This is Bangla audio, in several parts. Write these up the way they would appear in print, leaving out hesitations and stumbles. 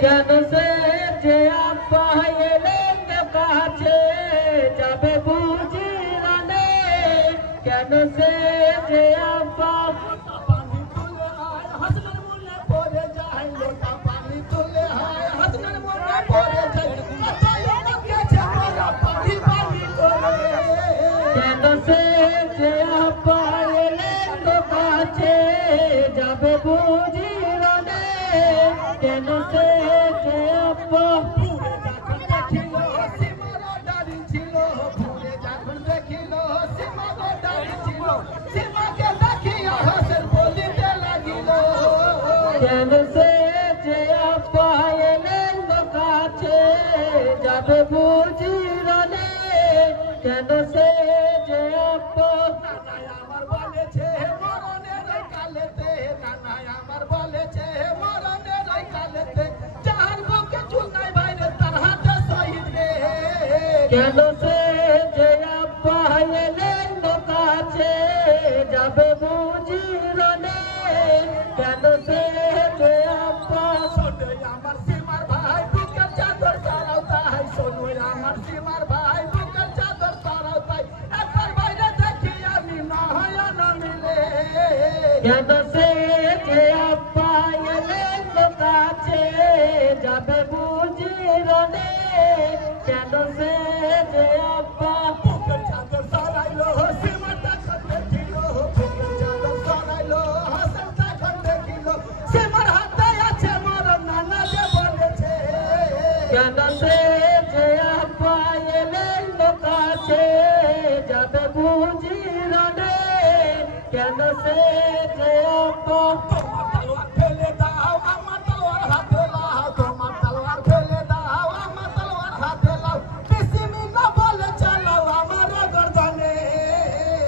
কেন সে যে আব্বা এলেন কাছে যাবে বুঝি রানে কেন সে যে আব্বা পানি তুলে আয় হাসনার মনে পড়ে যায় লোটা পানি তুলে আয় হাসনার মনে পড়ে যায় তাই গেছে মোরা পানি পানি করে কেন সে যে আব্বা এলেন কাছে যাবে বুঝি রানে কেন সে যে আব্বা পুরে যখন দেখিল সীমার দাড়ি ছিল পুরে যখন দেখিল সীমার দাড়ি ছিল সীমাকে দেখিয়া হাসের বলিতে লাগিল কেন সে যে আব্বা এলেন কাছে যাবে বুঝি রানে কেন সে যে আব্বা নানাই আমার বলেছে মরণের ওই কালেতে নানাই আমার বলেছে মরণের ওই কালেতে যার বুকে চুল নাই বাইরে তার হাতে শহীদ রে কেন সে যে আব্বা এলেন কাছে যাবে বুঝি রানে কেন সে যে আব্বা শোনে আমার সীমার ভাই বুকের চাদর সারাও তাই শোনো আমার সীমার ভাই বুকের চাদর সারাও তাই একবার বাইরে দেখি আমি না হয় না মিলে কেন সে যে আব্বা এলেন কাছে যাবে বুঝি রানে কেন সে যে আব্বা বুকের চাদর সরাইলো সীমার তখন দেখিল বুকের চাদর সরাইলো হাসান তখন দেখিল সীমার হাতে আছে মরণ নানা যে বলেছে কেন সে যে আব্বা এলেন কাছে যাবে বুঝি রানে কেন সে যে আব্বা তোমার তলোয়ার ফেলে দাও আমার তলোয়ার হাতে লাও তোমার তলোয়ার ফেলে দাও আমার তলোয়ার হাতে লাও বিসমিল্লাহ বলে চালাও আমার গর্দনে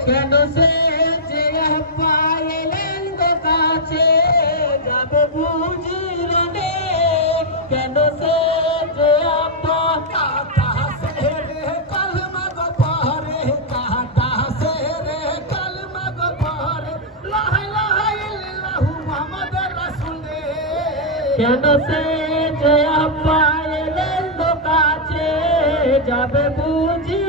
কেন সে যে আব্বা এলেন কাছে যাবে বুঝি রানে কেন সে যে আব্বা কাটা সে রে কলমা গো পরে কাটা সে রে কলমা গো পরে লা ইলাহা ইল্লাল্লাহু মুহাম্মাদুর রাসূলে কেন সে যে আব্বা এলেন কাছে যাবে বুঝি